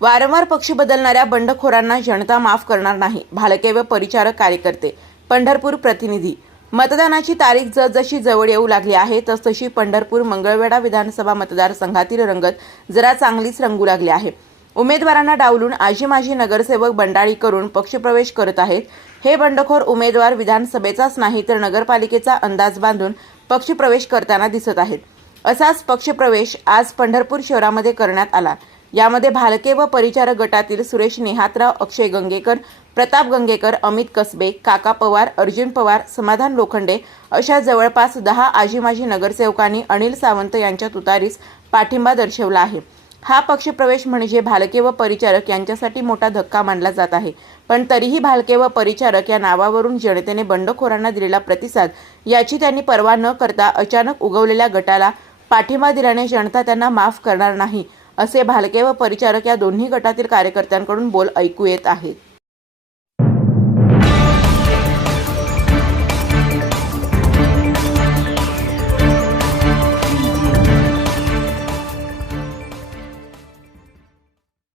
वारंवार पक्ष बदलणाऱ्या बंडखोरांना जनता माफ करणार नाही. भालके व परिचारक कार्यकर्ते पंढरपूर प्रतिनिधी. मतदानाची तारीख जसजशी जवळ येऊ लागली आहे तसतशी पंढरपूर मंगळवेढा विधानसभा मतदारसंघातील रंगत जरा चांगलीच रंगू लागली आहे. उमेदवारांना डावलून आजी माजी नगरसेवक बंडाळी करून पक्षप्रवेश करत आहेत. हे बंडखोर उमेदवार विधानसभेचाच नाही तर नगरपालिकेचा अंदाज बांधून पक्षप्रवेश करताना दिसत आहेत. असाच पक्षप्रवेश आज पंढरपूर शहरामध्ये करण्यात आला. यामध्ये भालके व परिचारक गटातील सुरेश नेहातराव अक्षय गंगेकर प्रताप गंगेकर अमित कसबे काका पवार अर्जुन पवार समाधान लोखंडे अशा जवळपास दहा आजी माजी नगरसेवकांनी अनिल सावंत यांच्या तुतारीस पाठिंबा दर्शवला आहे. हा पक्षप्रवेश म्हणजे भालके व परिचारक यांच्यासाठी मोठा धक्का मानला जात आहे. पण तरीही भालके व परिचारक या नावावरून जनतेने बंडखोरांना दिलेला प्रतिसाद याची त्यांनी पर्वा न करता अचानक उगवलेल्या गटाला पाठिंबा दिल्याने जनता त्यांना माफ करणार नाही. असे भालके व परिचारक या दोन्ही गटातील कार्यकर्त्यांकडून बोल ऐकू येत आहेत.